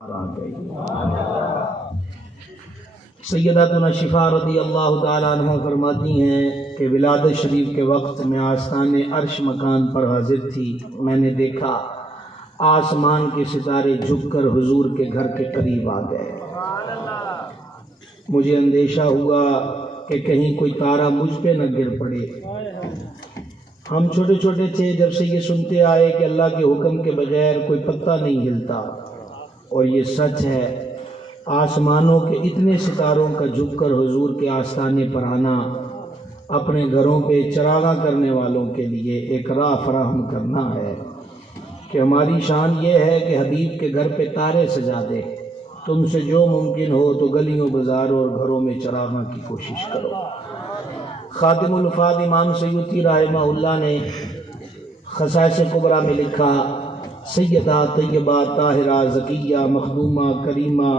آ گئی۔ سیداتنا شفا رضی اللہ تعالیٰ عنہ فرماتی ہیں کہ ولادت شریف کے وقت میں آستان عرش مکان پر حاضر تھی۔ میں نے دیکھا آسمان کے ستارے جھک کر حضور کے گھر کے قریب آ گئے۔ مجھے اندیشہ ہوا کہ کہیں کوئی تارا مجھ پہ نہ گر پڑے۔ ہم چھوٹے چھوٹے تھے جب سے یہ سنتے آئے کہ اللہ کے حکم کے بغیر کوئی پتہ نہیں ہلتا، اور یہ سچ ہے۔ آسمانوں کے اتنے ستاروں کا جھک کر حضور کے آستانے پر آنا اپنے گھروں پہ چراغاں کرنے والوں کے لیے ایک راہ فراہم کرنا ہے کہ ہماری شان یہ ہے کہ حبیب کے گھر پہ تارے سجا دے۔ تم سے جو ممکن ہو تو گلیوں بازاروں اور گھروں میں چراغاں کی کوشش کرو۔ خاتم الفاظ امام سیوطی رحمہ اللہ نے خصائص کبریٰ میں لکھا: سیدہ طیبہ طاہرہ زکیہ مخدومہ کریمہ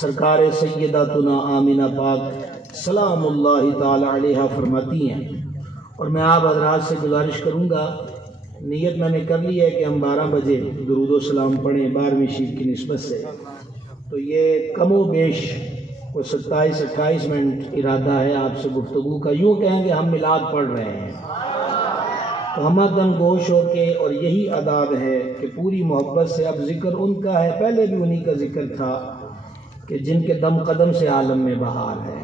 سرکار سیداتنا آمینہ پاک سلام اللہ تعالی علیہ فرماتی ہیں، اور میں آپ حضرات سے گزارش کروں گا، نیت میں نے کر لی ہے کہ ہم 12 بجے درود و سلام پڑھیں 12ویں شریف کی نسبت سے، تو یہ کم و بیش وہ 27-28 منٹ ارادہ ہے آپ سے گفتگو کا۔ یوں کہیں کہ ہم میلاد پڑھ رہے ہیں تو ہمدن گوش ہو کے، اور یہی آداب ہے کہ پوری محبت سے اب ذکر ان کا ہے، پہلے بھی انہی کا ذکر تھا کہ جن کے دم قدم سے عالم میں بہار ہے۔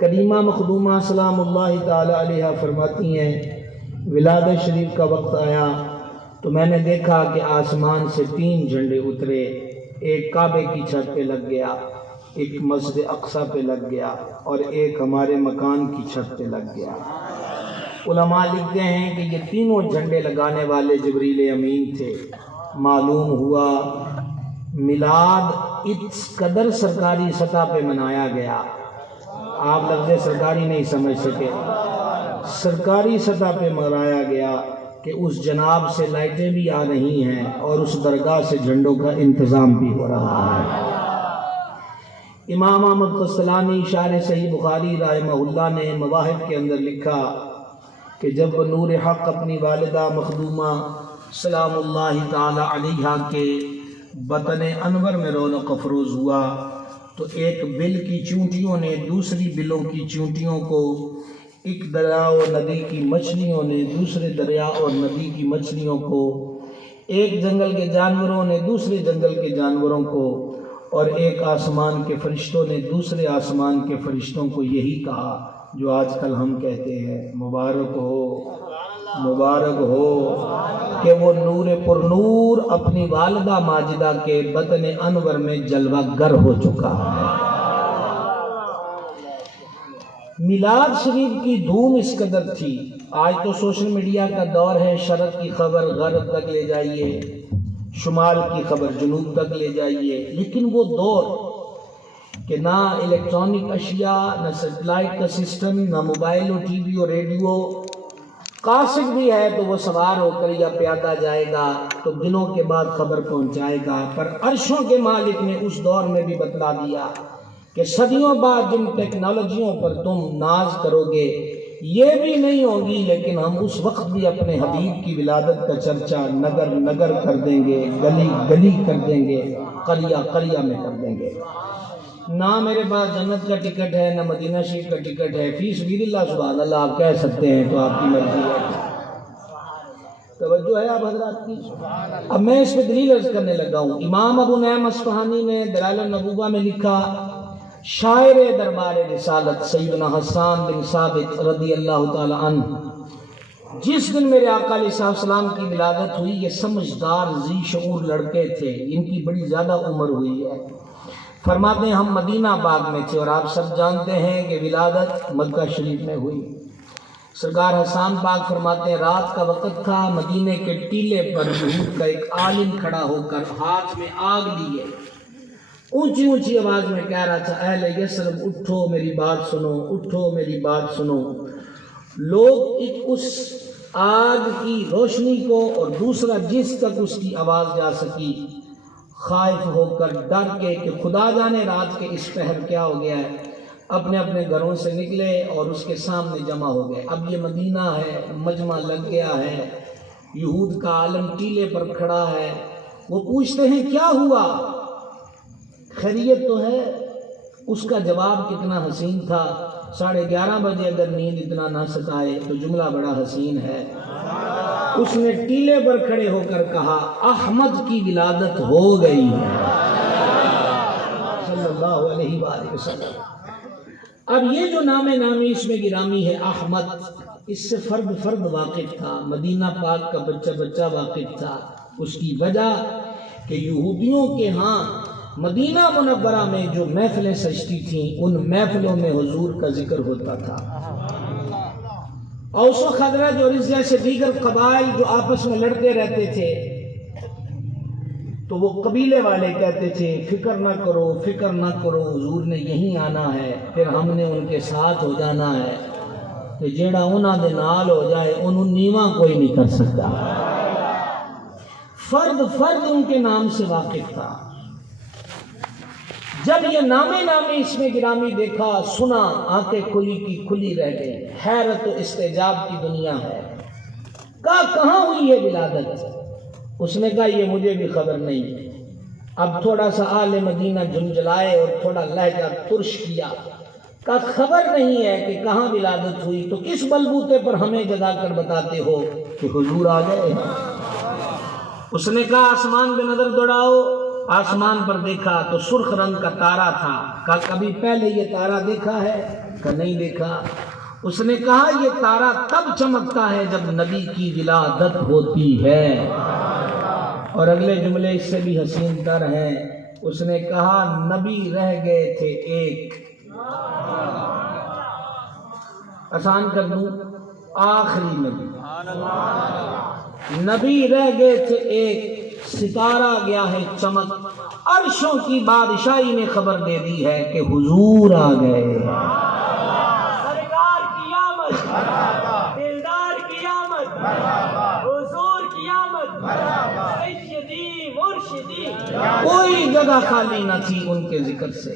کریمہ مخدومہ سلام اللہ تعالی علیہ فرماتی ہیں، ولادت شریف کا وقت آیا تو میں نے دیکھا کہ آسمان سے 3 جھنڈے اترے، ایک کعبے کی چھت پہ لگ گیا، ایک مسجد اقصی پہ لگ گیا، اور ایک ہمارے مکان کی چھت پہ لگ گیا۔ علماء لکھتے ہیں کہ یہ تینوں جھنڈے لگانے والے جبریل امین تھے۔ معلوم ہوا میلاد اس قدر سرکاری سطح پہ منایا گیا، آپ لفظ سرکاری نہیں سمجھ سکے، سرکاری سطح پہ منایا گیا کہ اس جناب سے لائٹیں بھی آ رہی ہیں اور اس درگاہ سے جھنڈوں کا انتظام بھی ہو رہا ہے۔ امام احمد قسطلانی شارح صحیح بخاری رحمہ اللہ نے مواہب کے اندر لکھا کہ جب نور حق اپنی والدہ مخدومہ سلام اللہ تعالی علیہ کے بطن انور میں رونق افروز ہوا تو ایک بل کی چونٹیوں نے دوسری بلوں کی چونٹیوں کو، ایک دریا و ندی کی مچھلیوں نے دوسرے دریا اور ندی کی مچھلیوں کو، ایک جنگل کے جانوروں نے دوسرے جنگل کے جانوروں کو، اور ایک آسمان کے فرشتوں نے دوسرے آسمان کے فرشتوں کو یہی کہا جو آج کل ہم کہتے ہیں، مبارک ہو مبارک ہو کہ وہ نور پر نور اپنی والدہ ماجدہ کے بطن انور میں جلوہ گر ہو چکا ہے۔ میلاد شریف کی دھوم اس قدر تھی، آج تو سوشل میڈیا کا دور ہے، شرق کی خبر غرب تک لے جائیے، شمال کی خبر جنوب تک لے جائیے، لیکن وہ دور کہ نہ الیکٹرانک اشیاء، نہ سیٹلائٹ کا سسٹم، نہ موبائل اور ٹی وی اور ریڈیو، قاصد بھی ہے تو وہ سوار ہو کر یا پیادہ جائے گا تو دنوں کے بعد خبر پہنچائے گا، پر عرشوں کے مالک نے اس دور میں بھی بتلا دیا کہ صدیوں بعد جن ٹیکنالوجیوں پر تم ناز کرو گے یہ بھی نہیں ہوگی، لیکن ہم اس وقت بھی اپنے حبیب کی ولادت کا چرچا نگر نگر کر دیں گے، گلی گلی کر دیں گے، قریہ قریہ میں کر دیں گے۔ نہ میرے پاس جنت کا ٹکٹ ہے، نہ مدینہ شریف کا ٹکٹ ہے، فی سبیل اللہ سبحان اللہ آپ کہہ سکتے ہیں تو آپ کی مرضی ہے۔ توجہ ہے آپ حضرات کی؟ اب میں اس پہ دلیل عرض کرنے لگا ہوں۔ امام ابو نعیم اصفہانی نے دلائل النبوہ میں لکھا، شاعر دربار رسالت سیدنا حسان بن ثابت رضی اللہ تعالی عنہ، جس دن میرے آقا علیہ السلام کی ولادت ہوئی، یہ سمجھدار ذی شعور لڑکے تھے، ان کی بڑی زیادہ عمر ہوئی ہے۔ فرماتے ہیں ہم مدینہ باغ میں تھے، اور آپ سب جانتے ہیں کہ ولادت مکہ شریف میں ہوئی۔ سرکار حسان پاک فرماتے ہیں رات کا وقت تھا، مدینے کے ٹیلے پر یہود کا ایک عالم کھڑا ہو کر ہاتھ میں آگ لیے اونچی اونچی آواز میں کہہ رہا تھا، اہل یثرب اٹھو میری بات سنو، اٹھو میری بات سنو۔ لوگ ایک اس آگ کی روشنی کو اور دوسرا جس تک اس کی آواز جا سکی خائف ہو کر ڈر کے کہ خدا جانے رات کے اس پہر کیا ہو گیا ہے، اپنے اپنے گھروں سے نکلے اور اس کے سامنے جمع ہو گئے۔ اب یہ مدینہ ہے، مجمع لگ گیا ہے، یہود کا عالم ٹیلے پر کھڑا ہے، وہ پوچھتے ہیں کیا ہوا؟ خیریت تو ہے؟ اس کا جواب کتنا حسین تھا. 11:30 بجے اگر نیند اتنا نہ ستائے تو جملہ بڑا حسین ہے. اس نے ٹیلے پر کھڑے ہو کر کہا احمد کی ولادت ہو گئی ہے صلی اللہ علیہ وآلہ وسلم. اب یہ جو نام نامی اس میں گرامی ہے احمد، اس سے فرد واقف تھا، مدینہ پاک کا بچہ واقف تھا. اس کی وجہ کہ یہودیوں کے ہاں مدینہ منورہ میں جو محفلیں سجتی تھیں ان محفلوں میں حضور کا ذکر ہوتا تھا. اوس و خزرج اور اس جیسے دیگر قبائل جو آپس میں لڑتے رہتے تھے تو وہ قبیلے والے کہتے تھے فکر نہ کرو حضور نے یہیں آنا ہے، پھر ہم نے ان کے ساتھ ہو جانا ہے کہ جیڑا انہاں دے نال ہو جائے انہوں نیواں کوئی نہیں کر سکتا. فرد ان کے نام سے واقف تھا. جب یہ نامی اس میں گرامی دیکھا، سنا، آنکھیں کھلی کی کھلی رہ گئی. حیرت و استعجاب کی دنیا ہے. کہاں ہوئی ہے ولادت؟ اس نے کہا یہ مجھے بھی خبر نہیں. اب تھوڑا سا آل مدینہ جھنجھلائے اور تھوڑا لہجہ ترش کیا. کہا خبر نہیں ہے کہ کہاں ولادت ہوئی تو کس بلبوتے پر ہمیں جگا کر بتاتے ہو کہ حضور آ گئے. اس نے کہا آسمان پہ نظر دوڑاؤ. آسمان پر دیکھا تو سرخ رنگ کا تارا تھا. کہا کبھی پہلے یہ تارا دیکھا ہے؟ کہا نہیں دیکھا. اس نے کہا یہ تارا تب چمکتا ہے جب نبی کی ولادت ہوتی ہے. اور اگلے جملے اس سے بھی حسین تر ہیں. اس نے کہا نبی رہ گئے تھے ایک. آسان کر دوں، آخری نبی رہ گئے تھے ایک. ستارہ گیا ہے چمک، عرشوں کی بادشاہی نے خبر دے دی ہے کہ حضور آ گئے. سرکار کی آمد، دلدار کی آمد، حضور کی آمد، سیدی مرشدی. کوئی جگہ خالی نہ تھی ان کے ذکر سے،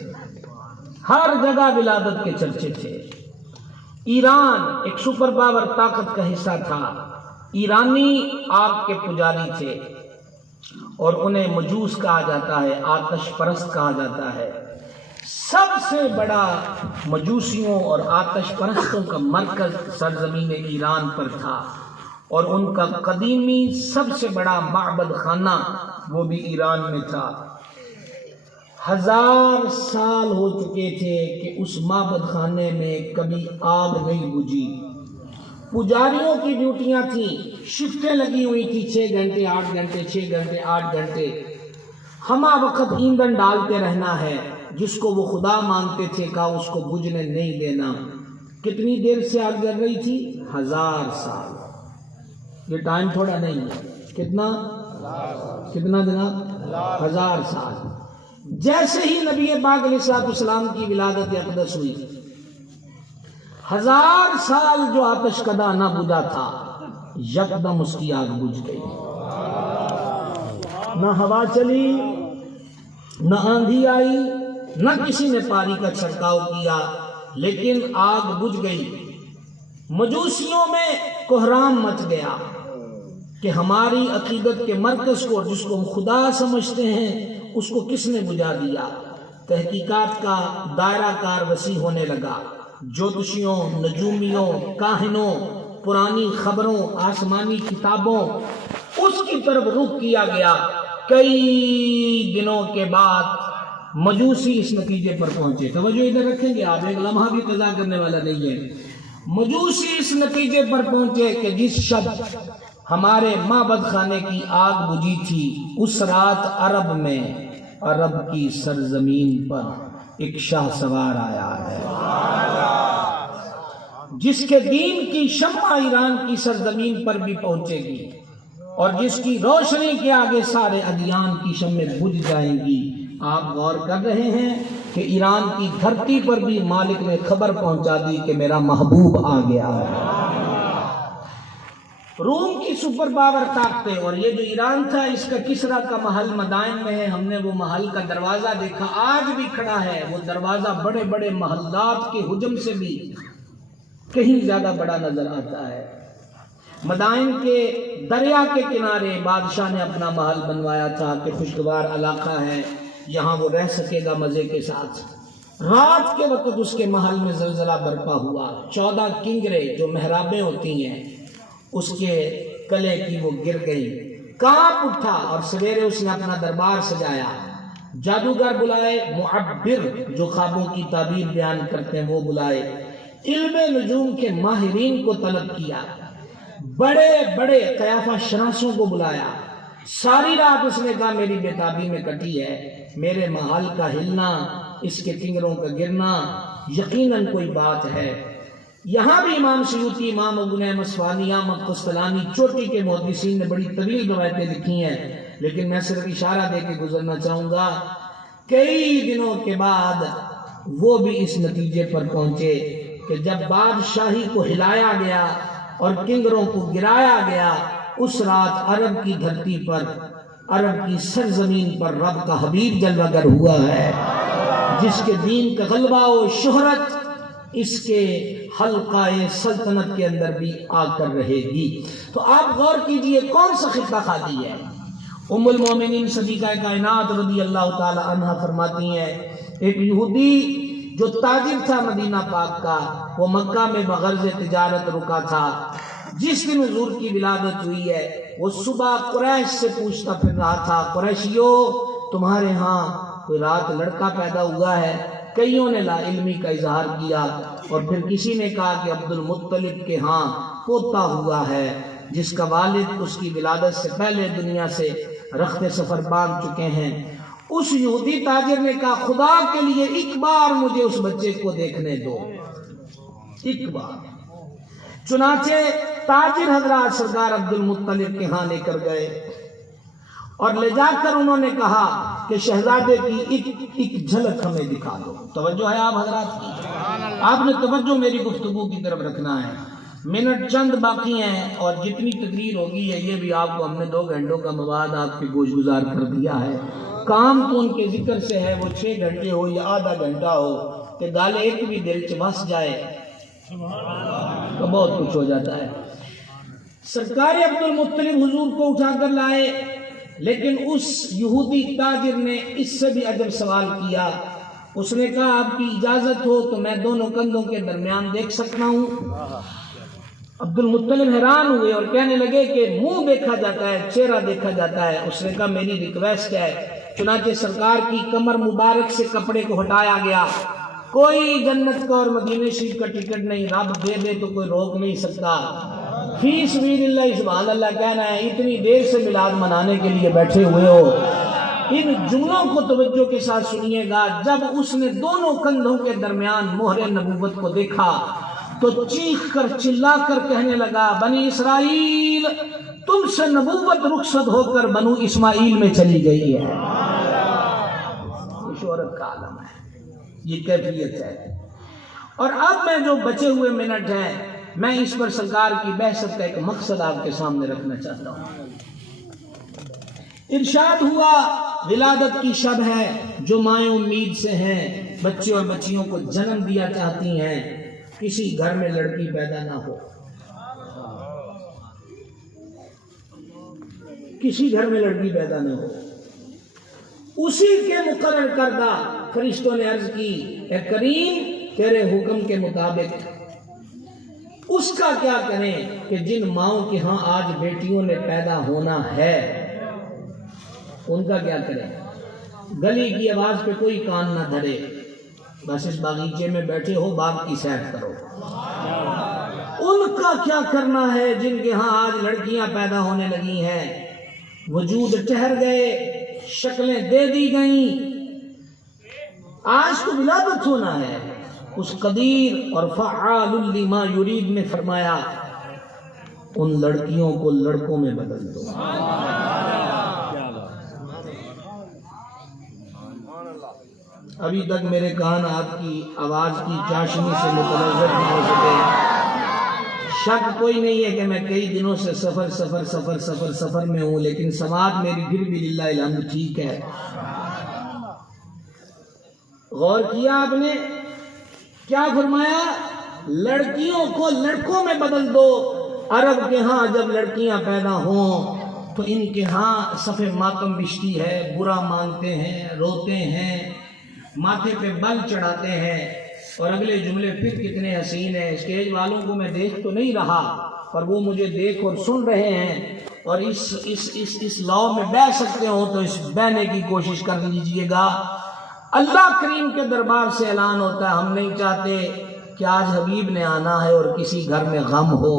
ہر جگہ ولادت کے چرچے تھے. ایران ایک سپر پاور طاقت کا حصہ تھا. ایرانی آگ کے پجاری تھے اور انہیں مجوس کہا جاتا ہے، آتش پرست کہا جاتا ہے. سب سے بڑا مجوسیوں اور آتش پرستوں کا مرکز سرزمین ایران پر تھا اور ان کا قدیمی سب سے بڑا معبد خانہ وہ بھی ایران میں تھا. 1000 سال ہو چکے تھے کہ اس معبد خانے میں کبھی آگ نہیں بجھی. پجاریوں کی ڈیوٹیاں تھیں، شفٹیں لگی ہوئی تھی، 6 گھنٹے 8 گھنٹے 6 گھنٹے 8 گھنٹے. ہمہ وقت ایندھن ڈالتے رہنا ہے. جس کو وہ خدا مانتے تھے کہا اس کو بجھنے نہیں دینا. کتنی دیر سے آگ جل رہی تھی؟ 1000 سال. یہ ٹائم تھوڑا نہیں ہے. کتنا جناب؟ 1000 سال. جیسے ہی نبی پاک علیہ السلام کی ولادت اقدس ہوئی، 1000 سال جو آتش کدا نہ بجھا تھا یکدم اس کی آگ بجھ گئی. نہ ہوا چلی، نہ آندھی آئی، نہ کسی نے پانی کا چھڑکاؤ کیا، لیکن آگ بجھ گئی. مجوسیوں میں کوہرام مچ گیا کہ ہماری عقیدت کے مرکز کو جس کو ہم خدا سمجھتے ہیں اس کو کس نے بجھا دیا. تحقیقات کا دائرہ کار وسیع ہونے لگا. جوتشیوں، نجومیوں، کاہنوں، پرانی خبروں، آسمانی کتابوں، اس کی طرف رخ کیا گیا. کئی دنوں کے بعد مجوسی اس نتیجے پر پہنچے. توجہ ادھر رکھیں گے آپ، ایک لمحہ بھی قضا کرنے والا نہیں ہے. مجوسی اس نتیجے پر پہنچے کہ جس شب ہمارے معبد خانے کی آگ بجھی تھی اس رات عرب میں، عرب کی سرزمین پر ایک شاہ سوار آیا ہے جس کے دین کی شمع ایران کی سرزمین پر بھی پہنچے گی اور جس کی روشنی کے آگے سارے ادیان کی شمعیں بجھ جائیں گی. آپ غور کر رہے ہیں کہ ایران کی دھرتی پر بھی مالک نے خبر پہنچا دی کہ میرا محبوب آ گیا ہے. روم کی سپر پاور طاقتیں، اور یہ جو ایران تھا اس کا کسرا کا محل مدائن میں ہے. ہم نے وہ محل کا دروازہ دیکھا، آج بھی کھڑا ہے. وہ دروازہ بڑے بڑے محلات کے حجم سے بھی کہیں زیادہ بڑا نظر آتا ہے. مدائن کے دریا کے کنارے بادشاہ نے اپنا محل بنوایا تھا کہ خوشگوار علاقہ ہے، یہاں وہ رہ سکے گا مزے کے ساتھ۔ رات کے وقت اس کے محل میں زلزلہ برپا ہوا، 14 کنگرے جو محرابیں ہوتی ہیں اس کے کلے کی وہ گر گئی، کانپ اٹھا، اور سویرے اس نے اپنا دربار سجایا، جادوگر بلائے، معبر جو خوابوں کی تعبیر بیان کرتے ہیں وہ بلائے، علم نجوم کے ماہرین کو طلب کیا، بڑے بڑے قیافہ شناسوں کو بلایا۔ ساری رات اس نے کہا میری بےتابی میں کٹی ہے، میرے محل کا ہلنا، اس کے کنگروں کا گرنا یقیناً کوئی بات ہے۔ یہاں بھی امام سیوطی، امام ابو نعیم اصفہانی، احمد قسطلانی، چوٹی کے محدثین نے بڑی طویل روایتیں لکھی ہیں، لیکن میں صرف اشارہ دے کے گزرنا چاہوں گا۔ کئی دنوں کے بعد وہ بھی اس نتیجے پر پہنچے کہ جب بادشاہی کو ہلایا گیا اور کنگروں کو گرایا گیا، اس رات عرب کی دھرتی پر، عرب کی سرزمین پر رب کا حبیب جلوہ گر ہوا ہے، جس کے دین کا غلبہ و شہرت اس کے حلقہ سلطنت کے اندر بھی آ کر رہے گی۔ تو آپ غور کیجئے کون سا خطہ خالی ہے۔ ام المومنین صدیقہ کائنات رضی اللہ تعالی عنہ فرماتی ہیں، ایک یہودی جو تاجر تھا مدینہ پاک کا، وہ مکہ میں بغرض تجارت رکا تھا۔ جس دن حضور کی ولادت ہوئی ہے وہ صبح قریش سے پوچھتا پھر رہا تھا، قریشیو تمہارے ہاں کوئی رات لڑکا پیدا ہوا ہے؟ کئیوں نے لا علمی کا اظہار کیا، اور پھر کسی نے کہا کہ عبد المطلب کے ہاں پوتا ہوا ہے، جس کا والد اس کی ولادت سے پہلے دنیا سے رخت سفر باندھ چکے ہیں۔ اس یہودی تاجر نے کہا خدا کے لیے ایک بار مجھے اس بچے کو دیکھنے دو، ایک بار۔ چنانچہ تاجر حضرات سردار عبد المطلب کے ہاں لے کر گئے، اور لے جا کر انہوں نے کہا کہ شہزادے کی ایک جھلک ہمیں دکھا دو۔ توجہ ہے آپ حضرات کی؟ آپ نے توجہ میری گفتگو کی طرف رکھنا ہے۔ منٹ چند باقی ہیں، اور جتنی تقریر ہوگی ہے یہ بھی آپ کو ہم نے 2 گھنٹوں کا مواد آپ کے گوش گزار کر دیا ہے۔ کام تو ان کے ذکر سے ہے، وہ 6 گھنٹے ہو یا آدھا گھنٹہ ہو، کہ گالے ایک بھی دل چ بس جائے تو بہت کچھ ہو جاتا ہے۔ سرکار عبد المطلب حضور کو اٹھا کر لائے، لیکن اس یہودی تاجر نے اس سے بھی عجب سوال کیا۔ اس نے کہا آپ کی اجازت ہو تو میں دونوں کندھوں کے درمیان دیکھ سکتا ہوں؟ عبد المطلب حیران ہوئے اور کہنے لگے کہ منہ دیکھا جاتا ہے، چہرہ دیکھا جاتا ہے۔ اس نے کہا میری ریکویسٹ ہے۔ چنانچہ سرکار کی کمر مبارک سے کپڑے کو ہٹایا گیا۔ کوئی جنت کا اور مدینہ شریف کا ٹکٹ نہیں، رب دے دے تو کوئی روک نہیں سکتا۔ فی سبیل اللہ سبحان اللہ کہنا ہے، اتنی دیر سے میلاد منانے کے لیے بیٹھے ہوئے ہو۔ ان جملوں کو توجہ کے ساتھ سنیے گا۔ جب اس نے دونوں کندھوں کے درمیان مہر نبوت کو دیکھا تو چیخ کر چلا کر کہنے لگا بنی اسرائیل تم سے نبوت رخصت ہو کر بنو اسماعیل میں چلی گئی ہے۔ یہ شہرت کا عالم ہے، یہ کیفیت ہے۔ اور اب میں جو بچے ہوئے منٹ ہیں میں اس پر سرکار کی بحثت کا ایک مقصد آپ کے سامنے رکھنا چاہتا ہوں۔ ارشاد ہوا ولادت کی شب ہے، جو مائیں امید سے ہیں، بچے اور بچیوں کو جنم دیا چاہتی ہیں، کسی گھر میں لڑکی پیدا نہ ہو، کسی گھر میں لڑکی پیدا نہ ہو۔ اسی کے مقرر کردہ فرشتوں نے عرض کی اے کریم تیرے حکم کے مطابق اس کا کیا کریں کہ جن ماؤں کے ہاں آج بیٹیوں نے پیدا ہونا ہے ان کا کیا کریں؟ گلی کی آواز پہ کوئی کان نہ دھرے، بس اس باغیچے میں بیٹھے ہو، باغ کی سیر کرو۔ ان کا کیا کرنا ہے جن کے ہاں آج لڑکیاں پیدا ہونے لگی ہیں، وجود ٹھہر گئے، شکلیں دے دی گئیں، آج تو ولادت ہونا ہے۔ اس قدیر اور فعال لما یرید نے فرمایا ان لڑکیوں کو لڑکوں میں بدل دو۔ ابھی تک میرے کان آپ کی آواز کی چاشنی سے متلذذ نہ ہو سکے۔ شک کوئی نہیں ہے کہ میں کئی دنوں سے سفر میں ہوں، لیکن سماعت میری پھر بھی للہ الحمد ٹھیک ہے۔ غور کیا آپ نے کیا فرمایا؟ لڑکیوں کو لڑکوں میں بدل دو۔ عرب کے ہاں جب لڑکیاں پیدا ہوں تو ان کے ہاں صف ماتم بشتی ہے، برا مانتے ہیں، روتے ہیں، ماتھے پہ بل چڑھاتے ہیں، اور اگلے جملے پھر کتنے حسین ہیں۔ اسٹیج والوں کو میں دیکھ تو نہیں رہا پر وہ مجھے دیکھ اور سن رہے ہیں، اور اس لاؤ میں بہ سکتے ہو تو اس بہنے کی کوشش کر لیجئے گا۔ اللہ کریم کے دربار سے اعلان ہوتا ہے، ہم نہیں چاہتے کہ آج حبیب نے آنا ہے اور کسی گھر میں غم ہو،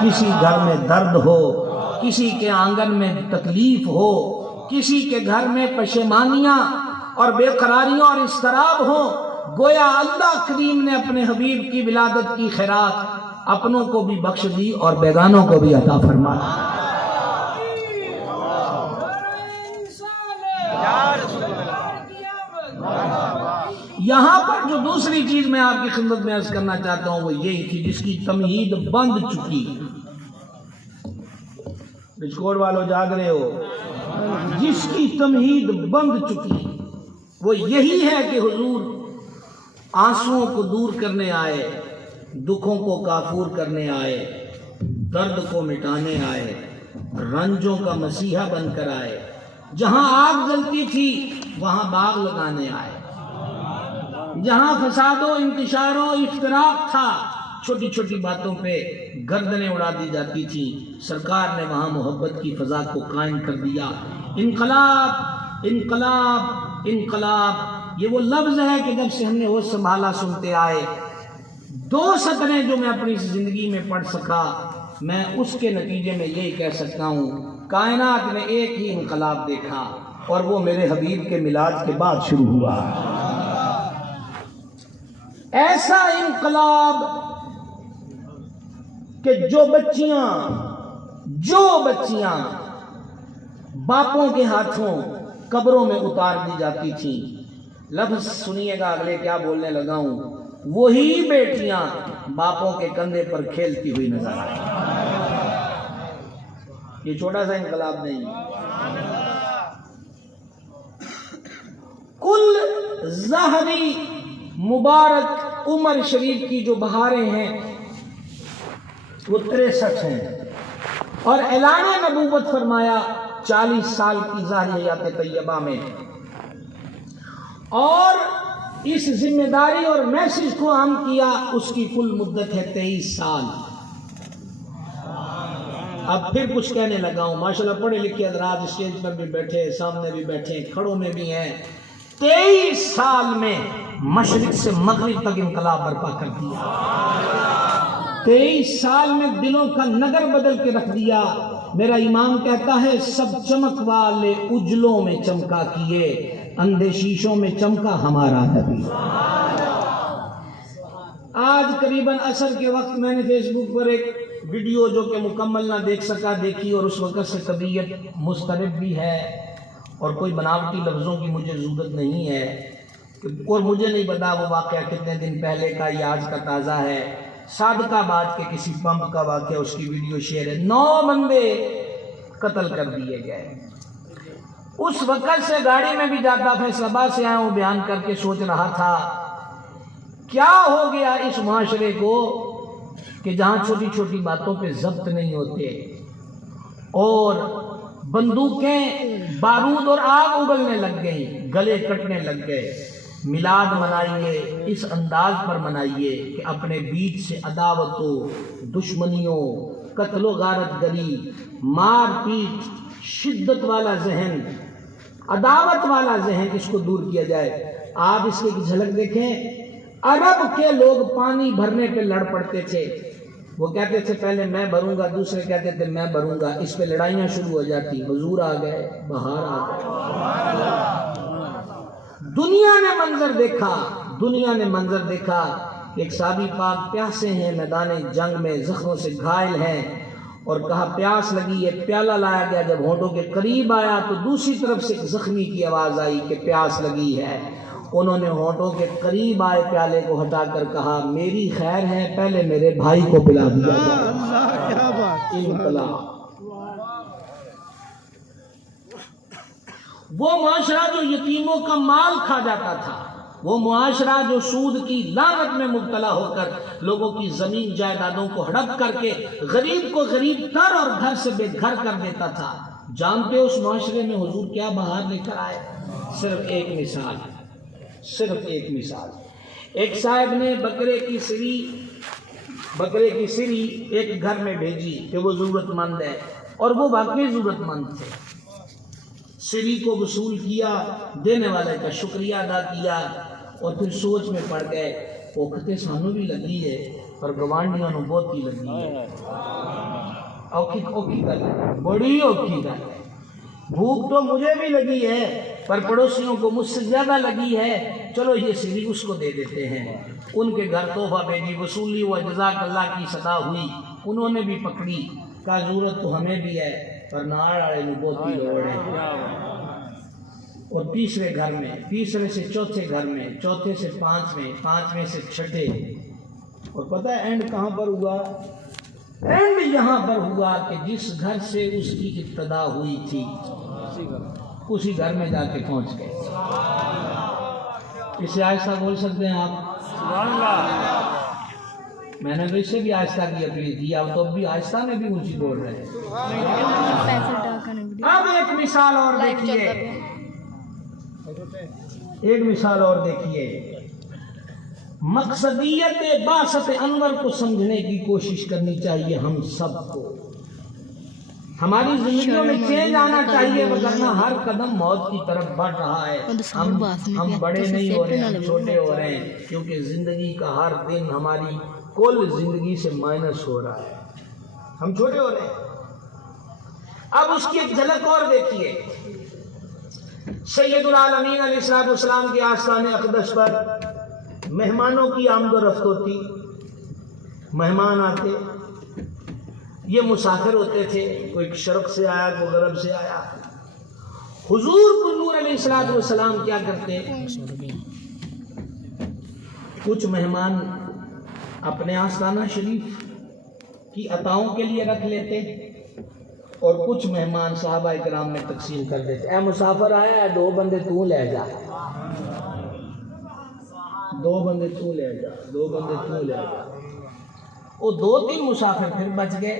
کسی گھر میں درد ہو، کسی کے آنگن میں تکلیف ہو، کسی کے گھر میں پشیمانیاں اور بے قراریاں اور اضطراب ہو۔ گویا اللہ کریم نے اپنے حبیب کی ولادت کی خیرات اپنوں کو بھی بخش دی اور بیگانوں کو بھی عطا فرمایا۔ یہاں پر جو دوسری چیز میں آپ کی خدمت میں عرض کرنا چاہتا ہوں وہ یہی تھی جس کی تمہید بند چکی۔ بچکوڑ والوں جاگ رہے ہو؟ جس کی تمہید بند چکی وہ یہی ہے کہ حضور آنسوؤں کو دور کرنے آئے، دکھوں کو کافور کرنے آئے، درد کو مٹانے آئے، رنجوں کا مسیحا بن کر آئے، جہاں آگ جلتی تھی وہاں باغ لگانے آئے، جہاں فساد و انتشار و افتراق تھا، چھوٹی چھوٹی باتوں پہ گردنیں اڑا دی جاتی تھی، سرکار نے وہاں محبت کی فضا کو قائم کر دیا۔ انقلاب انقلاب انقلاب، یہ وہ لفظ ہے کہ جب سے ہم نے ہوش سنبھالا سنتے آئے۔ دو سطریں جو میں اپنی زندگی میں پڑھ سکا، میں اس کے نتیجے میں یہی کہہ سکتا ہوں، کائنات نے ایک ہی انقلاب دیکھا اور وہ میرے حبیب کے میلاد کے بعد شروع ہوا۔ ایسا انقلاب کہ جو بچیاں باپوں کے ہاتھوں قبروں میں اتار دی جاتی تھیں، لفظ سنیے گا اگلے کیا بولنے لگا ہوں، وہی بیٹیاں باپوں کے کندھے پر کھیلتی ہوئی نظر آئی۔ یہ چھوٹا سا انقلاب نہیں، کل ظاہری مبارک عمر شریف کی جو بہاریں ہیں وہ 63 ہیں، اور اعلان نبوت فرمایا 40 سال کی ظاہری حیات طیبہ میں، اور اس ذمہ داری اور میسج کو عام کیا، اس کی کل مدت ہے 23 سال۔ اب پھر کچھ کہنے لگا ہوں، ماشاءاللہ پڑھے لکھے حضرات اسٹیج پر بھی بیٹھے، سامنے بھی بیٹھے، کھڑوں میں بھی ہیں۔ 23 سال میں مشرق سے مغرب تک انقلاب برپا کر دیا، 23 سال میں دلوں کا نگر بدل کے رکھ دیا۔ میرا امام کہتا ہے، سب چمک والے اجلوں میں چمکا کیے، اندھے شیشوں میں چمکا ہمارا نبی۔ آج قریباً عصر کے وقت میں نے فیس بک پر ایک ویڈیو جو کہ مکمل نہ دیکھ سکا دیکھی، اور اس وقت سے طبیعت مضطرب بھی ہے اور کوئی بناوٹی لفظوں کی مجھے ضرورت نہیں ہے، اور مجھے نہیں پتا وہ واقعہ کتنے دن پہلے کا یا آج کا تازہ ہے۔ صادق آباد کے کسی پمپ کا واقعہ، اس کی ویڈیو شیئر ہے، 9 بندے قتل کر دیے گئے۔ اس وقت سے گاڑی میں بھی جاتا، فیصل آباد سے آیا ہوں، بیان کر کے سوچ رہا تھا کیا ہو گیا اس معاشرے کو کہ جہاں چھوٹی چھوٹی باتوں پہ ضبط نہیں ہوتے، اور بندوقیں بارود اور آگ اگلنے لگ گئی، گلے کٹنے لگ گئے۔ میلاد منائیے اس انداز پر منائیے کہ اپنے بیچ سے عداوتوں، دشمنیوں، قتل و غارت گری، مار پیٹ، شدت والا ذہن، عداوت والا ذہن، اس کو دور کیا جائے۔ آپ اس کی ایک جھلک دیکھیں، عرب کے لوگ پانی بھرنے پہ لڑ پڑتے تھے، وہ کہتے تھے پہلے میں بھروں گا، دوسرے کہتے تھے میں بھروں گا، اس پہ لڑائیاں شروع ہو جاتی، حضور آ گئے، بہار آ گئے۔ دنیا نے منظر دیکھا، ایک صحابی پاک پیاسے ہیں، میدان جنگ میں زخموں سے گھائل ہیں، اور کہا پیاس لگی ہے، پیالہ لایا گیا، جب ہونٹوں کے قریب آیا تو دوسری طرف سے ایک زخمی کی آواز آئی کہ پیاس لگی ہے۔ انہوں نے ہونٹوں کے قریب آئے پیالے کو ہٹا کر کہا میری خیر ہے، پہلے میرے بھائی کو پلا دیا جائے۔ انقلاب، وہ معاشرہ جو یتیموں کا مال کھا جاتا تھا، وہ معاشرہ جو سود کی لعنت میں مبتلا ہو کر لوگوں کی زمین جائیدادوں کو ہڑپ کر کے غریب کو غریب تر اور گھر سے بے گھر کر دیتا تھا، جانتے ہو اس معاشرے میں حضور کیا بہار لے کر آئے؟ صرف ایک مثال، صرف ایک مثال۔ ایک صاحب نے بکرے کی سری ایک گھر میں بھیجی کہ وہ ضرورت مند ہے، اور وہ واقعی ضرورت مند تھے۔ سری کو وصول کیا، دینے والے کا شکریہ ادا کیا، اور پھر سوچ میں پڑ گئے اوکھتے سانو بھی لگی ہے پر گوانڈیاں نو بہت ہی لگی ہے۔ اوکھی گل ہے، بڑی اوکھی گل ہے۔ بھوک تو مجھے بھی لگی ہے پر پڑوسیوں کو مجھ سے زیادہ لگی ہے، چلو یہ سری اس کو دے دیتے ہیں۔ ان کے گھر تحفہ بھیجی، وصولی ہوا، جزاک اللہ کی صدا ہوئی، انہوں نے بھی پکڑی، کہا ضرورت تو ہمیں بھی ہے پر ناڑ والے نو بہت ہی لوڑ ہے۔ اور تیسرے گھر میں، تیسرے سے چوتھے گھر میں، چوتھے سے پانچویں، پانچویں سے چھٹے، اور پتہ ہے اینڈ کہاں پر ہوا؟ اینڈ یہاں پر ہوا کہ جس گھر سے اس کی ابتدا ہوئی تھی اسی گھر میں جا کے پہنچ گئے۔ اسے آہستہ بول سکتے ہیں آپ؟ سبحان اللہ۔ میں نے تو اس سے بھی آہستہ کی اپیل کی، آپ تو اب بھی آہستہ میں بھی اونچی بول رہے ہیں۔ اب ایک مثال اور دیکھیے، ایک مثال اور دیکھیے، مقصدیت بعثت انور کو سمجھنے کی کوشش کرنی چاہیے ہم سب کو۔ ہماری زندگیوں میں چینج آنا چاہیے، وگرنہ ہر قدم موت کی طرف بڑھ رہا ہے۔ ہم بڑے نہیں ہو رہے ہیں، ہم چھوٹے ہو رہے ہیں، کیونکہ زندگی کا ہر دن ہماری کل زندگی سے مائنس ہو رہا ہے، ہم چھوٹے ہو رہے ہیں۔ اب اس کی ایک جھلک اور دیکھیے، سید العالمین علیہ السلام کے آستان اقدس پر مہمانوں کی آمد و رفت ہوتی، مہمان آتے، یہ مسافر ہوتے تھے، کوئی شرق سے آیا، کوئی غرب سے آیا۔ حضور نور علیہ السلام کیا کرتے؟ کچھ مہمان اپنے آستانہ شریف کی عطاؤں کے لیے رکھ لیتے، اور کچھ مہمان صحابہ کرام میں تقسیم کر دیتے۔ اے مسافر آیا ہے، 2 بندے تو لے جا، 2 بندے تو لے جا، 2 بندے تو لے جا۔ وہ 2-3 مسافر پھر بچ گئے۔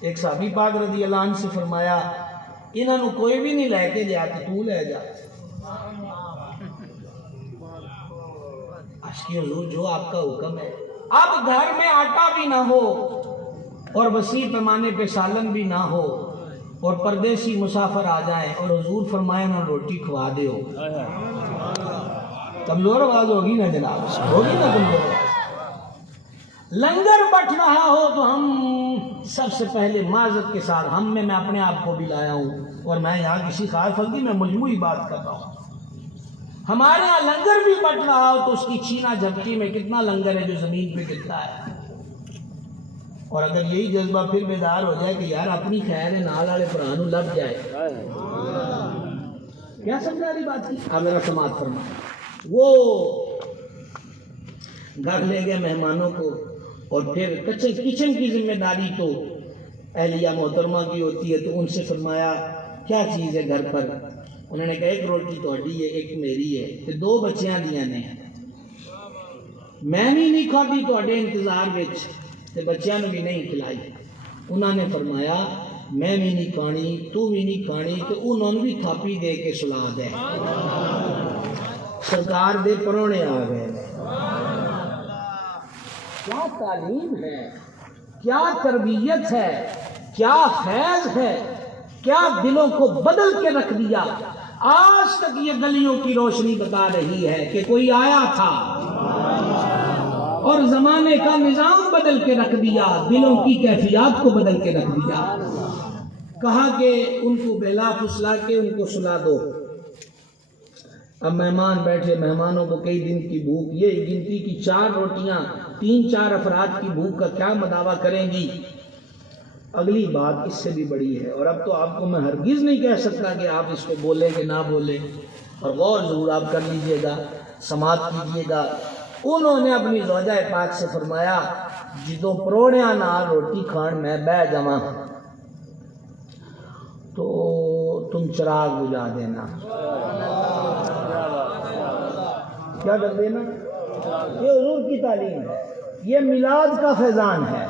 ایک صحابی پاک رضی اللہ عنہ سے فرمایا انہوں نے کوئی بھی نہیں لے کے جا، تو لے جا۔ عاشق حضور جو آپ کا حکم ہے۔ اب گھر میں آٹا بھی نہ ہو اور وسیع پیمانے پہ سالن بھی نہ ہو، اور پردیسی مسافر آ جائیں، اور حضور فرمائے نہ روٹی کھوا دے ہو، کمزور آواز ہوگی نا جناب، ہوگی نا کمزور آواز۔ لنگر بٹ رہا ہو تو ہم سب سے پہلے معذرت کے ساتھ، میں اپنے آپ کو بھی لایا ہوں، اور میں یہاں کسی خاص فرد کی، میں مجموعی بات کر رہا ہوں۔ ہمارے یہاں لنگر بھی بٹ رہا ہو تو اس کی چھینا جھپٹی میں کتنا لنگر ہے جو زمین پہ گرتا ہے، اور اگر یہی جذبہ پھر بیدار ہو جائے کہ یار اپنی خیر ہے، نال والے پرانو لگ جائے، کیا سمجھا رہی بات کی؟ آپ میرا سماعت فرما۔ وہ گھر لے گئے مہمانوں کو، اور پھر کچن کی ذمہ داری تو اہلیہ محترمہ کی ہوتی ہے، تو ان سے فرمایا کیا چیز ہے گھر پر؟ انہوں نے کہا 1 روٹی تہاڈی ہے، 1 میری ہے، تے 2 بچیاں دیاں نے، میں بھی نہیں کھادی تہاڈے انتظار وچ تے بچیاں نے بھی نہیں کھلائی۔ انہوں نے فرمایا میں بھی نہیں کھانی، تو بھی نہیں کھانی، تے انہوں نے بھی تھاپی دے کے سلا دے۔ سرکار دے پرونے آ گئے۔ کیا تعلیم ہے، کیا تربیت ہے، کیا فیض ہے، کیا دلوں کو بدل کے رکھ دیا۔ آج تک یہ گلیوں کی روشنی بتا رہی ہے کہ کوئی آیا تھا اور زمانے کا نظام بدل کے رکھ دیا، دلوں کی کیفیات کو بدل کے رکھ دیا۔ کہا کہ ان کو بہلا پھسلا کے ان کو سلا دو۔ اب مہمان بیٹھے، مہمانوں کو کئی دن کی بھوک، یہ گنتی کی 4 روٹیاں 3-4 افراد کی بھوک کا کیا مداوع کریں گی۔ اگلی بات اس سے بھی بڑی ہے، اور اب تو آپ کو میں ہرگز نہیں کہہ سکتا کہ آپ اس کو بولیں کہ نہ بولیں، اور غور ضرور آپ کر لیجئے گا، سماعت کیجئے گا۔ انہوں نے اپنی زوجہ پاک سے فرمایا جدوں پروڑیاں نال روٹی کھان میں بہ جاواں تو تم چراغ بجھا دینا۔ کیا کر دینا؟ یہ حضور کی تعلیم ہے، یہ میلاد کا فیضان ہے،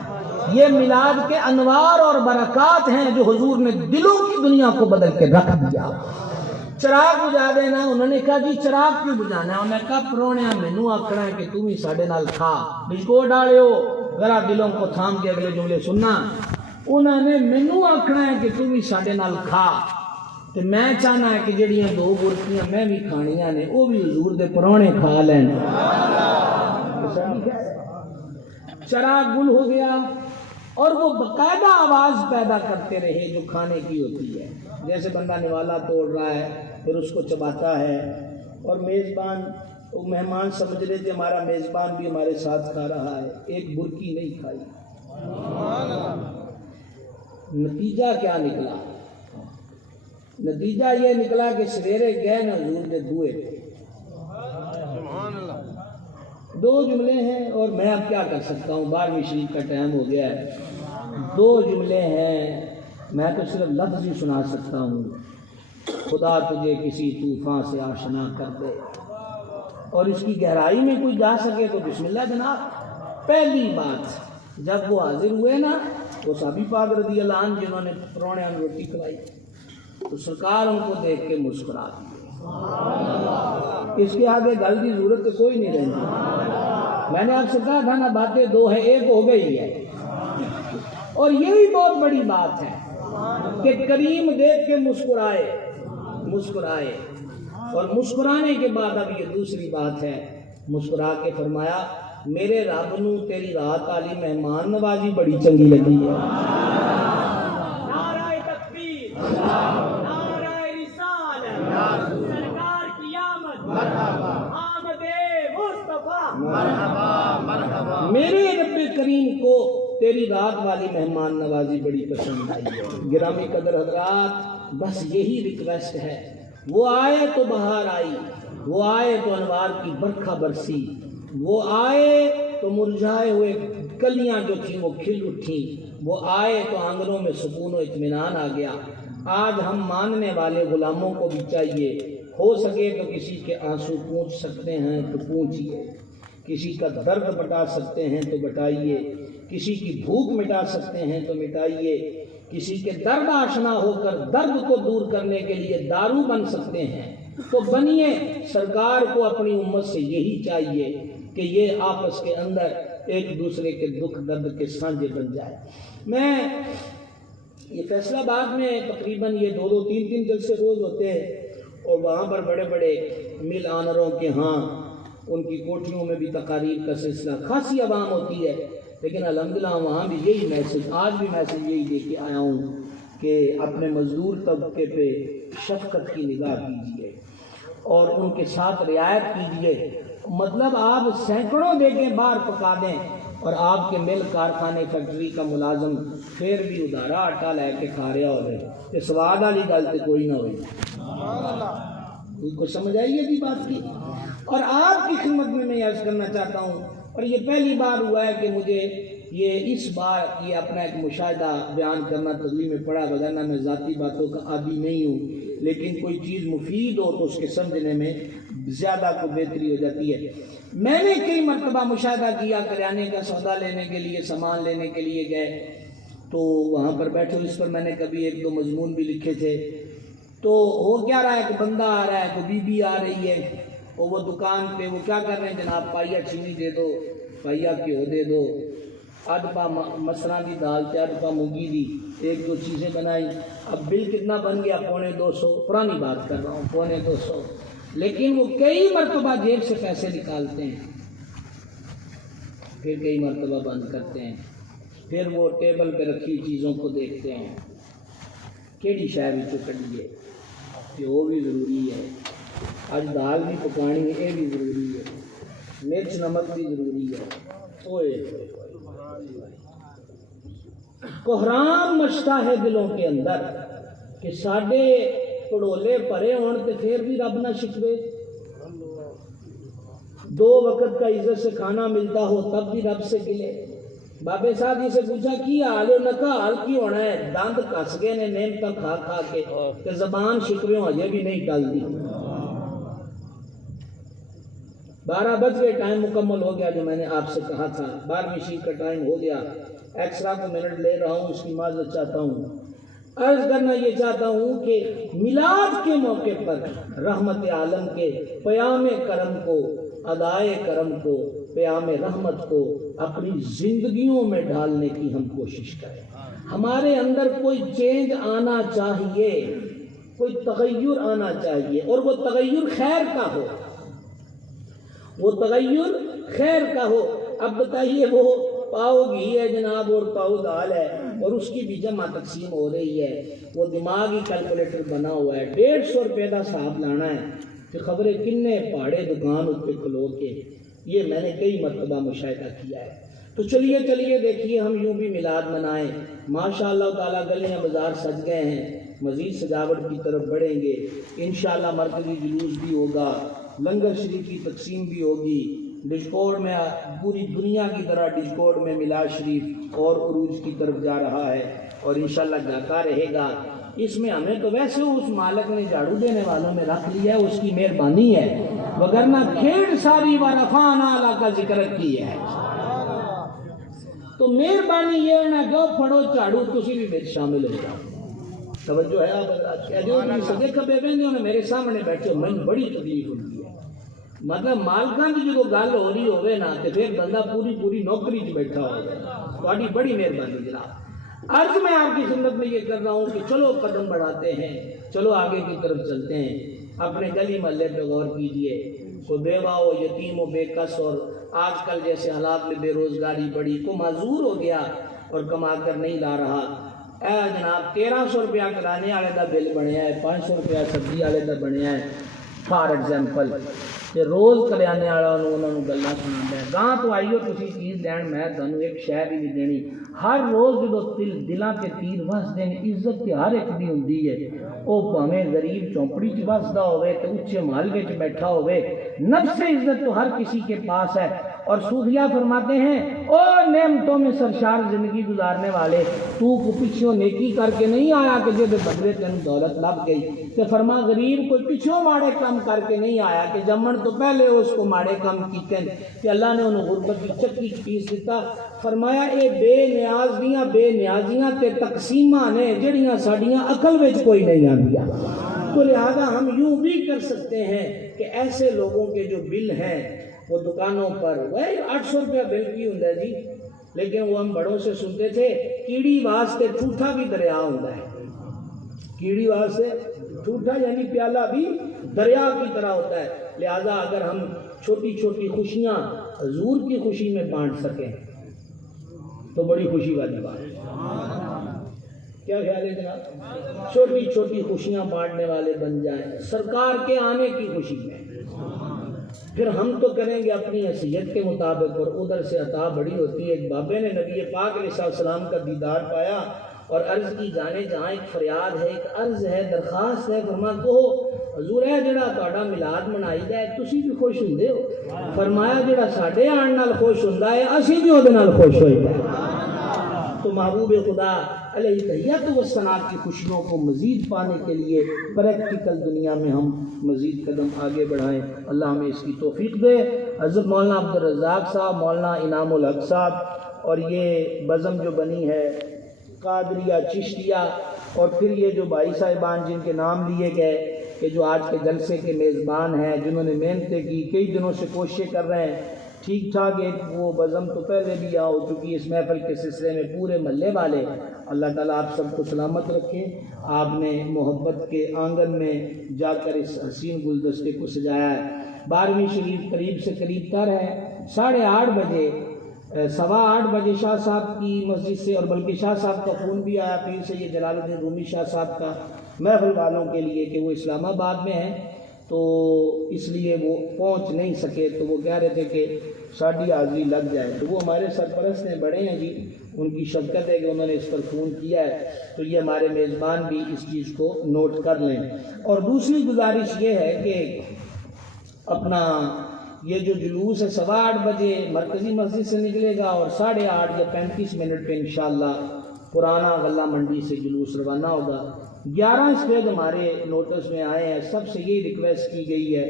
یہ میلاد کے انوار اور برکات ہیں جو حضور نے دلوں کی دنیا کو بدل کے رکھ دیا۔ چراغ بجھا دینا، انہوں نے کہا جی چراغ کیوں بجھانا ہے؟ انہوں نے کہا پروڑیاں مینوں آکھنا ہے کہ تم ہی ساڈے نال کھا، بجھکو ڈالے ہو، ذرا دلوں کو تھام کے اگلے جملے سننا۔ انہوں نے مینوں آکھنا ہے کہ تم ہی ساڈے نال کھا، تے میں چاہنا ہے کہ جڑیاں دو برکیاں میں بھی کھانیاں نے وہ بھی حضور دے پرونے کھا لین۔ چراغ گل ہو گیا اور وہ باقاعدہ آواز پیدا کرتے رہے جو کھانے کی ہوتی ہے، جیسے بندہ نوالا توڑ رہا ہے پھر اس کو چباتا ہے، اور میزبان وہ مہمان سمجھ رہے تھے ہمارا میزبان بھی ہمارے ساتھ کھا رہا ہے، ایک برکی نہیں کھائی۔ نتیجہ کیا نکلا؟ نتیجہ یہ نکلا کہ سویرے گئے نا حضور دے دوئے، دو جملے ہیں اور میں اب کیا کر سکتا ہوں، 12ویں شریف کا ٹائم ہو گیا ہے، دو جملے ہیں، میں تو صرف لفظ ہی سنا سکتا ہوں۔ خدا تجھے کسی طوفان سے آشنا کر دے، اور اس کی گہرائی میں کوئی جا سکے تو بسم اللہ جناب۔ پہلی بات جب وہ حاضر ہوئے نا، وہ صحابی پاک رضی اللہ عنہ جنہوں نے پرونے ہم روٹی کھلائی، تو سرکار ان کو دیکھ کے مسکرا دی۔ اس کے آگے گل کی ضرورت تو کوئی نہیں رہتی۔ میں نے آپ سے کہا تھا نا باتیں دو ہیں، ایک ہو گئی ہے، اور یہی بہت بڑی بات ہے کہ کریم دیکھ کے مسکرائے، اور مسکرانے کے بعد اب یہ دوسری بات ہے، مسکرا کے فرمایا میرے رب نو تیری رات والی مہمان نوازی بڑی چنگی لگی ہے۔ نعرہ تکبیر، نعرہ رسالت، سرکار کی آمد، آمد مصطفیٰ، میرے رب کریم کو تیری رات والی مہمان نوازی بڑی پسند آئی ہے۔ گرامی قدر حضرات، بس یہی ریکویسٹ ہے، وہ آئے تو بہار آئی، وہ آئے تو انوار کی برکھا برسی، وہ آئے تو مرجھائے ہوئے کلیاں جو تھیں وہ کھل اٹھیں، وہ آئے تو آنگنوں میں سکون و اطمینان آ گیا۔ آج ہم ماننے والے غلاموں کو بھی چاہیے، ہو سکے تو کسی کے آنسو پونچھ سکتے ہیں تو پونچھیے، کسی کا درد بٹا سکتے ہیں تو بٹائیے، کسی کی بھوک مٹا سکتے ہیں تو مٹائیے، کسی کے درد آشنا ہو کر درد کو دور کرنے کے لیے دارو بن سکتے ہیں تو بنیے۔ سرکار کو اپنی امت سے یہی چاہیے کہ یہ آپس کے اندر ایک دوسرے کے دکھ درد کے سانجے بن جائے۔ میں یہ فیصل آباد میں تقریباً یہ 2-3 جلسے روز ہوتے ہیں، اور وہاں پر بڑے بڑے مل آنروں کے ہاں ان کی کوٹھیوں میں بھی تقاریر کا سلسلہ، خاصی عوام ہوتی ہے، لیکن الحمدللہ وہاں بھی یہی میسج، آج بھی میسج یہی دے کے آیا ہوں کہ اپنے مزدور طبقے پہ شفقت کی نگاہ کیجیے اور ان کے ساتھ رعایت کیجیے۔ مطلب آپ سینکڑوں دیگیں باہر پکا دیں اور آپ کے مل کارخانے فیکٹری کا ملازم پھر بھی ادارا آٹا لے کے کھا رہا ہو رہے، یہ سواد والی گل تو کوئی نہ ہوئی۔ کو سمجھ آئیے جی بات کی؟ اور آپ کی خدمت میں عرض کرنا چاہتا ہوں، اور یہ پہلی بار ہوا ہے کہ مجھے یہ اس بار یہ اپنا ایک مشاہدہ بیان کرنا تسلیم میں پڑا، وغیرہ میں ذاتی باتوں کا عادی نہیں ہوں، لیکن کوئی چیز مفید ہو تو اس کے سمجھنے میں زیادہ کو بہتری ہو جاتی ہے۔ میں نے کئی مرتبہ مشاہدہ کیا، کریانے کا سودا لینے کے لیے، سامان لینے کے لیے گئے تو وہاں پر بیٹھے، اس پر میں نے کبھی 1-2 مضمون بھی لکھے تھے۔ تو ہو کیا رہا ہے کہ بندہ آ رہا ہے، کوئی بی بی آ رہی ہے، اور وہ دکان پہ وہ کیا کر رہے ہیں، جناب پائیا چینی دے دو، پائیا گھیو دے دو، آدھ پا مسراں دی دال تے آدھ پا مونگی دی، 1-2 چیزیں بنائی۔ اب بل کتنا بن گیا؟ 250، پرانی بات کر رہا ہوں، 250، لیکن وہ کئی مرتبہ جیب سے پیسے نکالتے ہیں، پھر کئی مرتبہ بند کرتے ہیں، پھر وہ ٹیبل پہ رکھی چیزوں کو دیکھتے ہیں، کیڑی شے وچوں کڈیے، گھیو بھی ضروری ہے، اج دال بھی پکانی ہے، یہ بھی ضروری ہے، مرچ نمک بھی ضروری ہے۔ اوئے کوہرام مچتا ہے دلوں کے اندر کہ ساڈے پڑولے پرے ہون تے پھر بھی رب نہ شکوے، 2 وقت کا عزت سے کھانا ملتا ہو تب بھی رب سے گلے۔ بابے صاحب جی سے پوچھا کی حال ہے؟ انہوں نے کہا حال کی ہونا ہے، دند کس گئے نے نعمتاں کھا کھا کے تے زبان شکویوں ہجے بھی نہیں ٹلدی۔ 12 بج گئے، ٹائم مکمل ہو گیا جو میں نے آپ سے کہا تھا، 12ویں شیٹ کا ٹائم ہو گیا، ایکسٹرا کو منٹ لے رہا ہوں، اس کی معذرت چاہتا ہوں۔ عرض کرنا یہ چاہتا ہوں کہ میلاد کے موقع پر رحمت عالم کے پیام کرم کو، ادائے کرم کو، پیام رحمت کو اپنی زندگیوں میں ڈالنے کی ہم کوشش کریں۔ ہمارے اندر کوئی چینج آنا چاہیے، کوئی تغیر آنا چاہیے، اور وہ تغیر خیر کا ہو، وہ تغیر خیر کا ہو۔ اب بتائیے وہ پاؤ گھی ہے جناب اور پاؤ دال ہے، اور اس کی بھی جمع تقسیم ہو رہی ہے، وہ دماغی کیلکولیٹر بنا ہوا ہے، 150 روپے کا حساب لانا ہے کہ خبریں کنے پہاڑے دکان اتنے کھلو کے، یہ میں نے کئی مرتبہ مشاہدہ کیا ہے۔ تو چلیے دیکھیے ہم یوں بھی میلاد منائیں، ماشاء اللہ تعالیٰ گلیاں بازار سج گئے ہیں، مزید سجاوٹ کی طرف بڑھیں گے، انشاءاللہ مرکزی جلوس بھی ہوگا، لنگر شریف کی تقسیم بھی ہوگی، ڈشکوڈ میں پوری دنیا کی طرح ڈشکوڈ میں میلاد شریف اور عروج کی طرف جا رہا ہے، اور انشاءاللہ جاتا رہے گا۔ اس میں ہمیں تو ویسے اس مالک نے جھاڑو دینے والوں میں رکھ لیا ہے، اس کی مہربانی ہے، وگرنہ کھیڑ ساری ورفعنا لک کا ذکر کی ہے۔ تو مہربانی یہ نہ کہ پھڑو جھاڑو تسی بھی میرے شامل ہو جاؤ۔ توجہ ہے آپ جو سدے کبے بہنے میرے سامنے بیٹھے میں بڑی تکلیف ہوتی ہے، مطلب مالکاں کی جو گل ہو رہی ہوئے نا تو پھر بندہ پوری نوکری چ بیٹھا ہو۔ تھوڑی بڑی مہربانی جناب۔ عرض میں آپ کی خدمت میں یہ کر رہا ہوں کہ چلو قدم بڑھاتے ہیں، چلو آگے کی طرف چلتے ہیں، اپنے گلی محلے پہ غور کیجئے، کوئی بیوہ ہو، یتیم ہو، بے کس، اور آج کل جیسے حالات میں بے روزگاری بڑی، کو معذور ہو گیا اور کما کر نہیں لا رہا، اے جناب 1300 روپیہ کرانے والے دا بل بنیا ہے، 500 روپیہ سبزی والے دا بنیا ہے، فار ایگزامپل کہ روز کریانے والا انہوں نے گلاں سناتا ہے، گاں تو آئیو تسی چیز لین میں تانوں ایک شے بھی نہیں دینی، ہر روز جدو دلاں تے تیر وسدے نے، عزت تے ہر ایک دی ہوندی ہے، او بھاویں غریب چونپڑی چ وسدا ہوئے تے اونچے محل وچ بیٹھا ہوئے، نفس عزت تو ہر کسی کے پاس ہے۔ اور صوفیہ فرماتے ہیں او نعمتوں میں سرشار زندگی گزارنے والے، تو کو پیچھوں نیکی کر کے نہیں آیا کہ جے بدلے تین دولت لب گئی، کہ فرما غریب کوئی پیچھوں ماڑے کام کر کے نہیں آیا کہ جمن تو پہلے اس کو ماڑے کام کیتے کہ اللہ نے انہوں غربت کی چکی پیس دیتا۔ فرمایا اے بے نیازیاں تے تقسیماں نے جڑیاں ساڈیاں عقل وچ کوئی نہیں آندیاں۔ تو لہذا ہم یوں بھی کر سکتے ہیں کہ ایسے لوگوں کے جو بل ہیں وہ دکانوں پر، وہی 800 روپیہ بل کی ہوں جی، لیکن وہ ہم بڑوں سے سنتے تھے کیڑی واسطے ٹھوٹا بھی دریا ہوتا ہے، کیڑی واسطے ٹھوٹا یعنی پیالہ بھی دریا کی طرح ہوتا ہے۔ لہذا اگر ہم چھوٹی چھوٹی خوشیاں حضور کی خوشی میں بانٹ سکیں تو بڑی خوشی والی بات ہے۔ کیا خیال ہے جناب؟ چھوٹی چھوٹی خوشیاں بانٹنے والے بن جائیں سرکار کے آنے کی خوشی میں، پھر ہم تو کریں گے اپنی حیثیت کے مطابق، اور ادھر سے عطا بڑی ہوتی ہے۔ ایک بابے نے نبی پاک علیہ السلام کا دیدار پایا اور عرض کی جانے جہاں ایک فریاد ہے، ایک عرض ہے، درخواست ہے، فرما کو حضور ہے جڑا تہاڈا میلاد منائی دا ہے تسی بھی خوش ہوندے ہو، فرمایا جڑا ساڈے آن نال خوش ہوندا ہے اسی بھی اودے نال خوش ہوئیدا ہے۔ تو محبوب خدا علیہ تحیات و ثناء کی خوشیوں کو مزید پانے کے لیے پریکٹیکل دنیا میں ہم مزید قدم آگے بڑھائیں، اللہ ہمیں اس کی توفیق دے۔ حضرت مولانا عبدالرزاق صاحب، مولانا انعام الحق صاحب، اور یہ بزم جو بنی ہے قادریہ چشتیہ، اور پھر یہ جو بھائی صاحبان جن کے نام لیے گئے کہ جو آج کے جلسے کے میزبان ہیں، جنہوں نے محنتیں کی، کئی دنوں سے کوششیں کر رہے ہیں، ٹھیک ٹھاک ایک وہ بزم تو پہلے بھی ہو چکی اس محفل کے سلسلے میں، پورے محلے والے، اللہ تعالیٰ آپ سب کو سلامت رکھیں۔ آپ نے محبت کے آنگن میں جا کر اس حسین گلدستے کو سجایا ہے۔ 12ویں شریف قریب سے قریب تر ہے، 8:30 بجے 8:15 بجے شاہ صاحب کی مسجد سے، اور بلکہ شاہ صاحب کا فون بھی آیا پیر سید جلال الدین رومی شاہ صاحب کا محفل والوں کے لیے کہ وہ اسلام آباد میں ہیں، تو اس لیے وہ پہنچ نہیں سکے، تو وہ کہہ رہے تھے کہ ساڑھی حاضری لگ جائے، تو وہ ہمارے سرپرست ہیں، بڑے ہیں جی، ان کی شفقت ہے کہ انہوں نے اس پر فون کیا ہے، تو یہ ہمارے میزبان بھی اس چیز کو نوٹ کر لیں۔ اور دوسری گزارش یہ ہے کہ اپنا یہ جو جلوس ہے 8:15 بجے مرکزی مسجد سے نکلے گا، اور 8:30 یا 35 منٹ پہ انشاءاللہ پرانا غلہ منڈی سے جلوس روانہ ہوگا۔ 11 اسٹیج ہمارے نوٹس میں آئے ہیں، سب سے یہ ریکویسٹ کی گئی ہے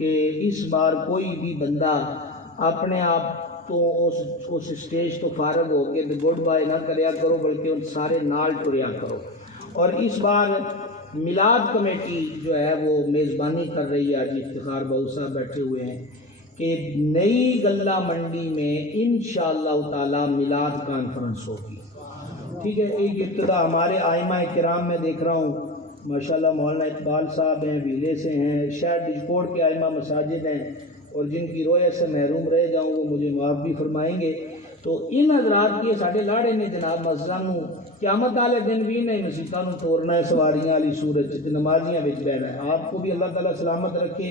کہ اس بار کوئی بھی بندہ اپنے آپ تو اس اسٹیج تو فارغ ہو کے گڈ بائی نہ کریا کرو، بلکہ ان سارے نال ٹریا کرو۔ اور اس بار میلاد کمیٹی جو ہے وہ میزبانی کر رہی ہے، حاجی افتخار بہو صاحب بیٹھے ہوئے ہیں، کہ نئی گلہ منڈی میں انشاءاللہ تعالی میلاد کانفرنس ہوگی، ٹھیک ہے۔ ایک ابتدا ہمارے ائمہ کرام میں دیکھ رہا ہوں ماشاءاللہ مولانا اقبال صاحب ہیں، ویلے سے ہیں، شاید ڈجکوٹ کے ائمہ مساجد ہیں، اور جن کی رویت سے محروم رہ جاؤں وہ مجھے معاف بھی فرمائیں گے۔ تو ان حضرات کی ساڑھے لاڑے نے جناب مسجدوں قیامت والے دن بھی نہیں مسیطوں توڑنا ہے، سواریاں والی صورت نمازیاں بچ بیٹھنا ہے۔ آپ کو بھی اللہ تعالیٰ سلامت رکھے۔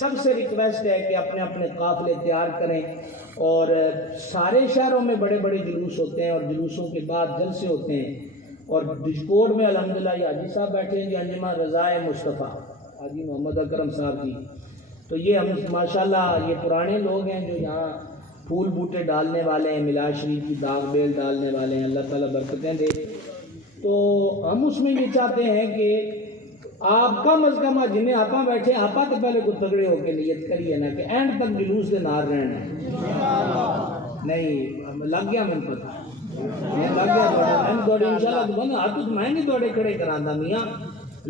سب سے ریکویسٹ ہے کہ اپنے اپنے قافلے تیار کریں، اور سارے شہروں میں بڑے بڑے جلوس ہوتے ہیں، اور جلوسوں کے بعد جلسے ہوتے ہیں، اور ڈجکوٹ میں الحمدللہ یہ حاجی صاحب بیٹھے ہیں جی، انجمہ رضائے مصطفیٰ حاجی محمد اکرم صاحب جی، تو یہ ہم ماشاءاللہ یہ پرانے لوگ ہیں جو یہاں پھول بوٹے ڈالنے والے ہیں، میلاد شریف کی داغ بیل ڈالنے والے ہیں، اللہ تعالیٰ برکتیں دے۔ تو ہم اس میں یہ چاہتے ہیں کہ آپ کم از کم جنہیں آپ بیٹھے آپ تو پہلے کو تگڑے ہو کے نیت کریے نا کہ اینڈ تک جلوس کے نار رہنا ہے، نہیں لگ گیا میں پتہ لگ گیا انشاءاللہ ہاتھ میں نہیں تھوڑے کھڑے کرانا میاں،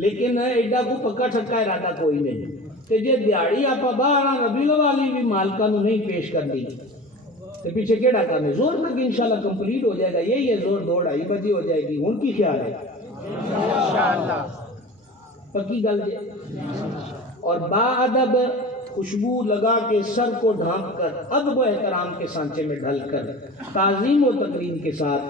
لیکن ایڈا کو پکا چھکا ارادہ کوئی نہیں۔ تے جے دیہڑی آپ باہر ربیع والی بھی مالکاں نو نہیں پیش کر دی تے پیچھے کیڑا کام ہے؟ زور تک انشاءاللہ کمپلیٹ ہو جائے گا، یہی ہے زور 2:30 بجے ہو جائے گی۔ ہن کی خیال ہے؟ انشاءاللہ پکی گل جے۔ اور با ادب خوشبو لگا کے سر کو ڈھانپ کر ادب و احترام کے سانچے میں ڈھل کر تعظیم و تکریم کے ساتھ،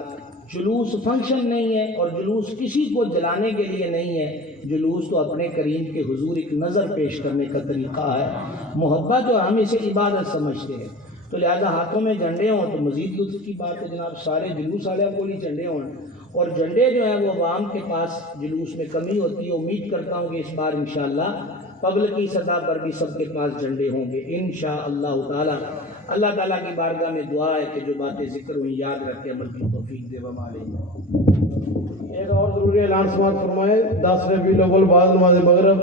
جلوس فنکشن نہیں ہے اور جلوس کسی کو جلانے کے لیے نہیں ہے، جلوس تو اپنے کریم کے حضور ایک نظر پیش کرنے کا طریقہ ہے، محبت اور ہم اسے عبادت سمجھتے ہیں۔ تو لہذا ہاتھوں میں جھنڈے ہوں تو مزید لطف کی بات ہے جناب، سارے جلوس والے کو ہی جھنڈے ہوں، اور جھنڈے جو ہیں وہ عوام کے پاس جلوس میں کمی ہوتی ہے۔ امید کرتا ہوں کہ اس بار انشاءاللہ پبلک کی سطح پر بھی سب کے پاس جھنڈے ہوں گے انشاءاللہ تعالی۔ اللہ تعالیٰ کی بارگاہ میں دعا ہے کہ جو باتیں ذکر ہوئی یاد رکھے، عمل کی توفیق دے۔ ایک اور ضروری اعلان سماعت فرمائے، 10 ربیع الاول بعد نماز مغرب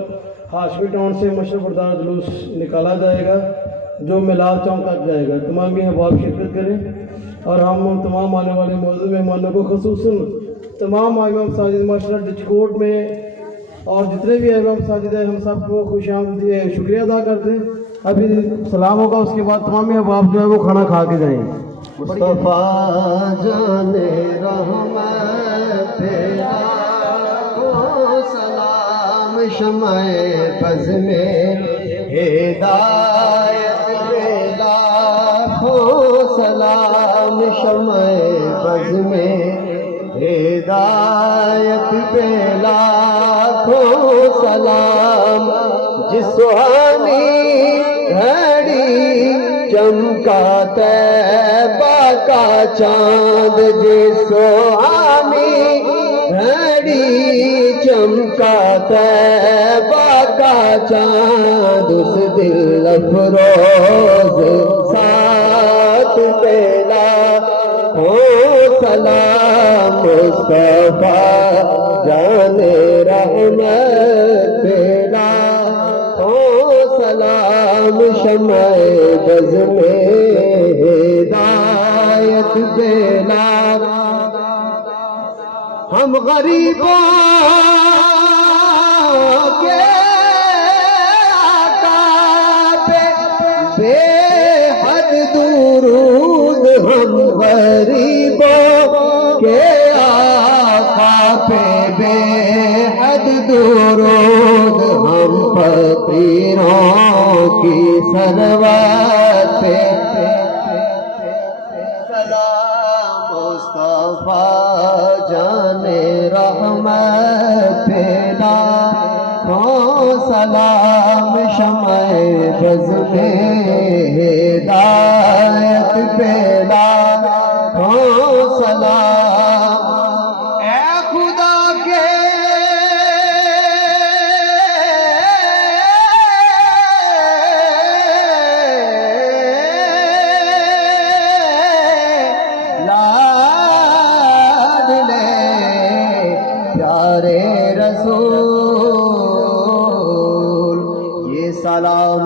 ہاشمی ٹاؤن سے مشرق بردار جلوس نکالا جائے گا جو میلاد چوک تک جائے گا۔ تمام احباب شرکت کریں، اور ہم تمام آنے والے معزز مہمانوں کو خصوصاً تمام ائمہ مساجد معاشرہ ڈجکوٹ میں اور جتنے بھی ائمہ مساجد ہیں ہم سب کو خوش آمدید شکریہ ادا کرتے ہیں۔ ابھی سلام ہوگا، اس کے بعد تمام احباب جو ہے وہ کھانا کھا کے جائیں۔ مصطفیٰ جان رحمت تیرا کو سلام، شمع پز میں ہدایت میں لاکھوں سلام، شمع پز میں ہدایت پہ لاکھوں سلام، جس سہانی گھڑی چمکا طیبہ کا چاند، جس سہانی گھڑی چمکا طیبہ کا چاند، اس دل افروز ساتھ پیلا ہو سلام، مصطفیٰ جان رحمت پیلا ہو سلام، شمع بز میں ہدایت دینا۔ ہم غریبوں کے آقا پہ بے حد درود، ہم غریبوں کے آقا پہ بے حد درود، ہم فقیروں کی ثروت پہ سلام، مصطفیٰ جان رحمت پھیلا ہو سلام، شمع بز میں ہدایت پھیلا ہو سلام۔ اے خدا کے پیارے رسول، یہ سلام